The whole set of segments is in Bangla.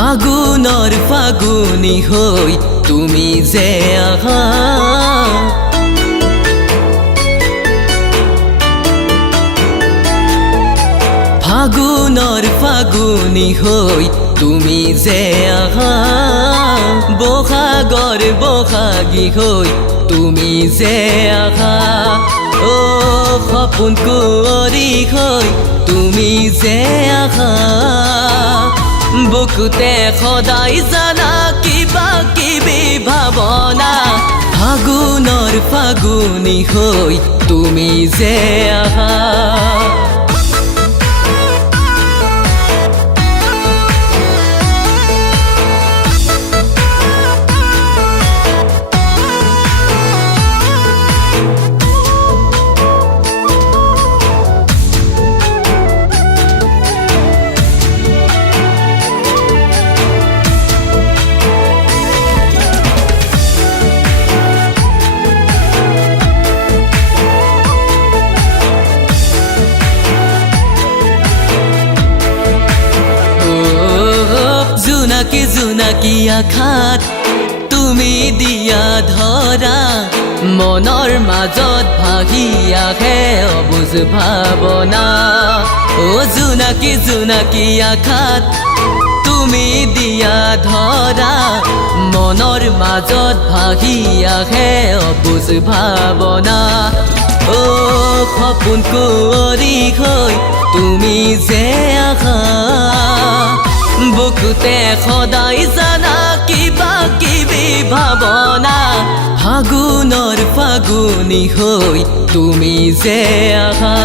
ফাগুনৰ ফাগুনি হৈ তুমি যে আহা ফাগুনৰ ফাগুনি হৈ তুমি যে আহা বহাগৰ বহাগী হৈ তুমি যে আহা ও সপোন কুঁৱৰী হৈ তুমি যে আহা বুকুতে সদায় জানা কিবা কিবি ভাৱনা ফাগুনৰ ফাগুনি হৈ তুমি যে আহা জোনাকি জোনাকি আখাত তুমি দিয়া ধৰা মনৰ মাজত ভাহি আহে অবুজ ভাৱনা ও জোনাকি জোনাকি আখাত তুমি দিয়া ধৰা মনৰ মাজত ভাহি আহে অবুজ ভাৱনা ও সপোন কুঁৱৰী হৈ তুমি যে আহা বুকুতে সদায় জানা কিবা কিবি ভাৱনা ফাগুনৰ ফাগুনি হৈ তুমি যে আহা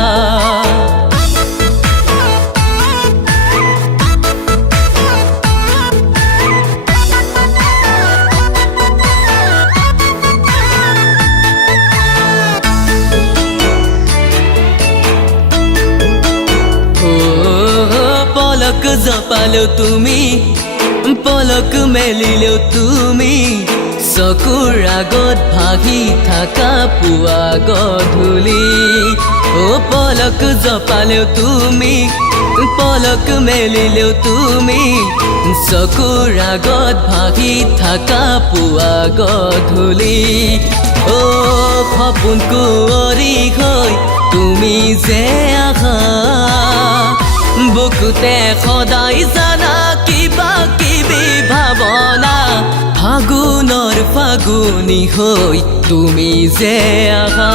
পলক জপালেও তুমি পলক মেলিলেও তুমি চকুৰ আগত ভাহি থাকা পুৱা গধূলি ও পলক জপালেও তুমি পলক মেলিলেও তুমি চকুৰ আগত ভাহি থাকা পুৱা গধূলি ও সপোন কুঁৱৰী হৈ তুমি যে আহা বুকুতে সদায় জানা কিবা কিবি ভাৱনা ফাগুনৰ ফাগুনি হৈ তুমি যে আহা